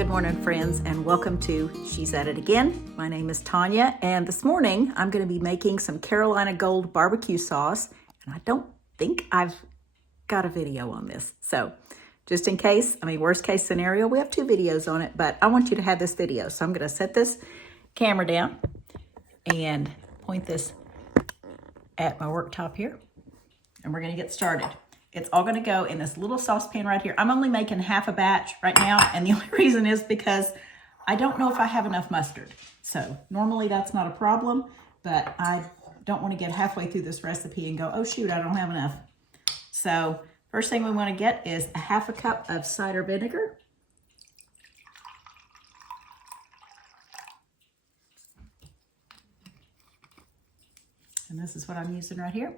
Good morning, friends, and welcome to She's At It Again. My name is Tanya, and this morning I'm going to be making some Carolina Gold barbecue sauce, and I don't think I've got a video on this. So just in case, worst case scenario, we have 2 videos on it, but I want you to have this video. So I'm going to set this camera down and point this at my worktop here, and we're going to get started. It's all going to go in this little saucepan right here. I'm only making half a batch right now, and the only reason is because I don't know if I have enough mustard. So normally that's not a problem, but I don't want to get halfway through this recipe and go, oh shoot, I don't have enough. So first thing we want to get is a half a cup of cider vinegar. And this is what I'm using right here.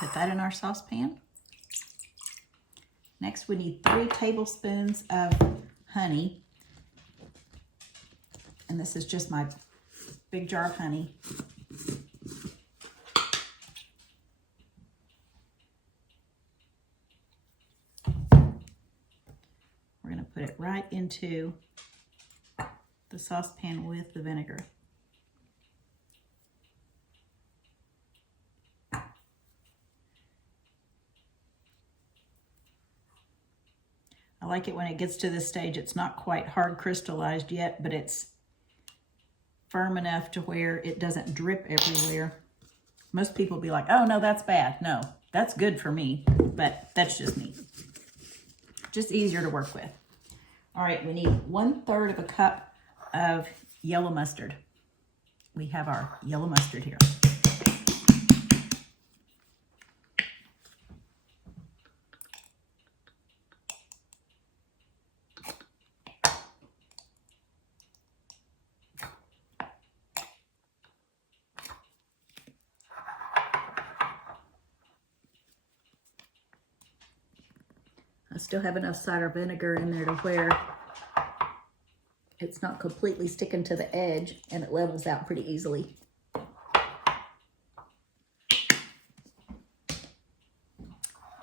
Put that in our saucepan. Next, we need 3 tablespoons of honey. And this is just my big jar of honey. We're going to put it right into the saucepan with the vinegar. I like it when it gets to this stage. It's not quite hard crystallized yet, but it's firm enough to where it doesn't drip everywhere. Most people will be like, oh no, that's bad. No, that's good for me, but that's just me. Just easier to work with. All right, we need 1/3 of a cup of yellow mustard. We have our yellow mustard here. I still have enough cider vinegar in there to where it's not completely sticking to the edge and it levels out pretty easily.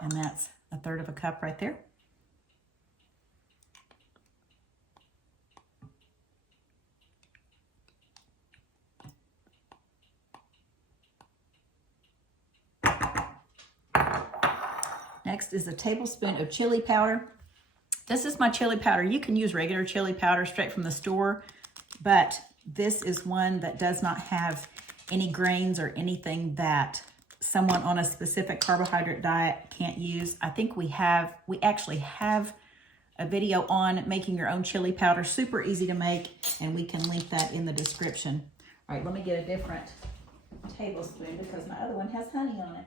And that's 1/3 of a cup right there. Next is a tablespoon of chili powder. This is my chili powder. You can use regular chili powder straight from the store, but this is one that does not have any grains or anything that someone on a specific carbohydrate diet can't use. I think we actually have a video on making your own chili powder. Super easy to make, and we can link that in the description. All right, let me get a different tablespoon because my other one has honey on it.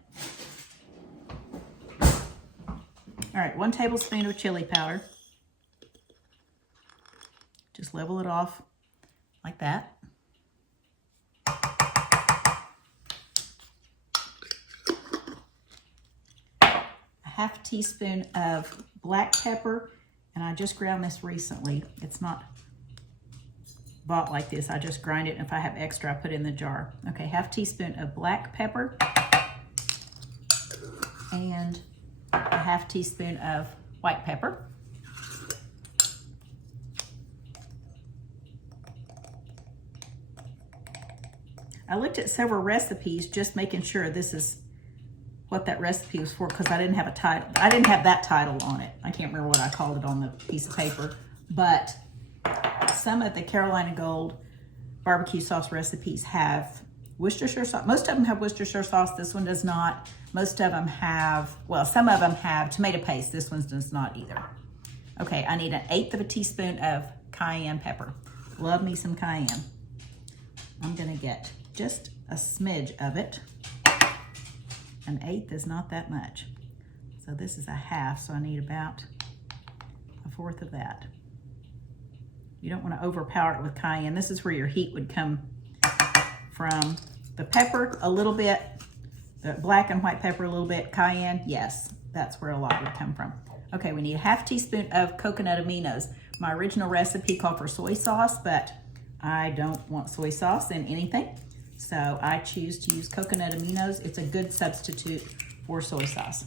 All right, 1 tablespoon of chili powder. Just level it off like that. A 1/2 teaspoon of black pepper, and I just ground this recently. It's not bought like this. I just grind it, and if I have extra, I put it in the jar. Okay, 1/2 teaspoon of black pepper, and a 1/2 teaspoon of white pepper. I looked at several recipes just making sure this is what that recipe was for because I didn't have a title. I didn't have that title on it. I can't remember what I called it on the piece of paper, but some of the Carolina Gold barbecue sauce recipes have Worcestershire sauce. Most of them have Worcestershire sauce. This one does not. Most of them have, well, some of them have tomato paste. This one does not either. Okay, I need 1/8 teaspoon of cayenne pepper. Love me some cayenne. I'm gonna get just a smidge of it. 1/8 is not that much. So this is a 1/2, so I need about 1/4 of that. You don't want to overpower it with cayenne. This is where your heat would come from. The pepper, a little bit. The black and white pepper, a little bit. Cayenne, yes, that's where a lot would come from. Okay, we need a 1/2 teaspoon of coconut aminos. My original recipe called for soy sauce, but I don't want soy sauce in anything. So I choose to use coconut aminos. It's a good substitute for soy sauce.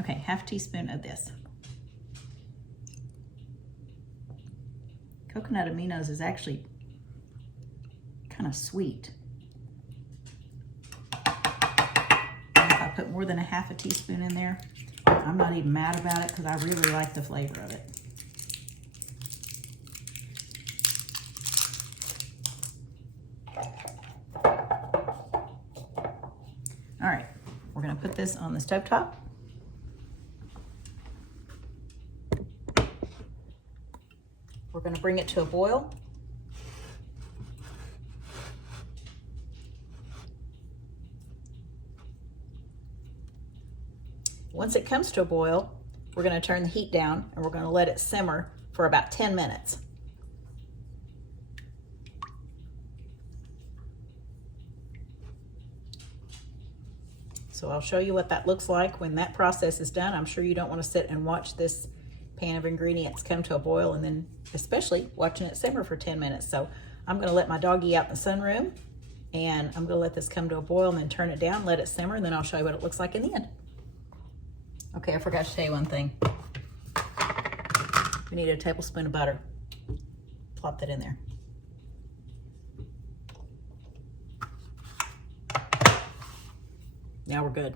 Okay, half teaspoon of this. Coconut aminos is actually kind of sweet. And if I put more than a half a teaspoon in there, I'm not even mad about it because I really like the flavor of it. All right, we're gonna put this on the stovetop. We're gonna bring it to a boil. Once it comes to a boil, we're gonna turn the heat down and we're gonna let it simmer for about 10 minutes. So I'll show you what that looks like when that process is done. I'm sure you don't want to sit and watch this pan of ingredients come to a boil and then especially watching it simmer for 10 minutes. So I'm going to let my doggy out in the sunroom and I'm going to let this come to a boil and then turn it down, let it simmer, and then I'll show you what it looks like in the end. Okay, I forgot to tell you one thing. We need a tablespoon of butter. Plop that in there. Now we're good.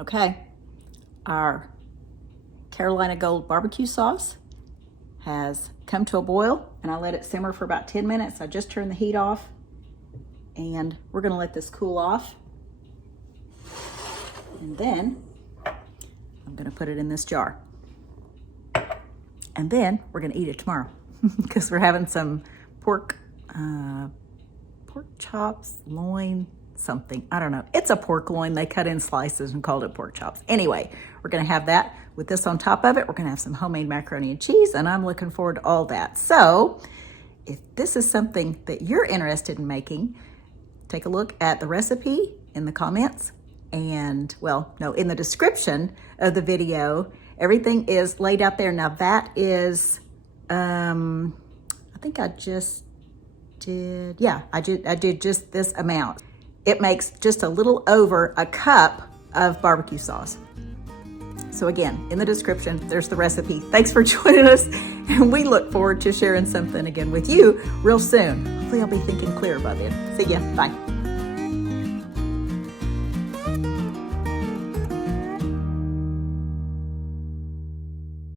Okay, our Carolina Gold barbecue sauce has come to a boil and I let it simmer for about 10 minutes. I just turned the heat off and we're gonna let this cool off. And then I'm gonna put it in this jar. And then we're gonna eat it tomorrow because we're having some pork chops, loin, something. I don't know. It's a pork loin. They cut in slices and called it pork chops. Anyway, we're going to have that with this on top of it. We're going to have some homemade macaroni and cheese, and I'm looking forward to all that. So if this is something that you're interested in making, take a look at the recipe in the comments and, well, no, in the description of the video. Everything is laid out there. Now that is, I think I just did, yeah, I did just this amount. It makes just a little over a cup of barbecue sauce. So again, in the description, there's the recipe. Thanks for joining us, and we look forward to sharing something again with you real soon. Hopefully I'll be thinking clearer by then. See ya, bye.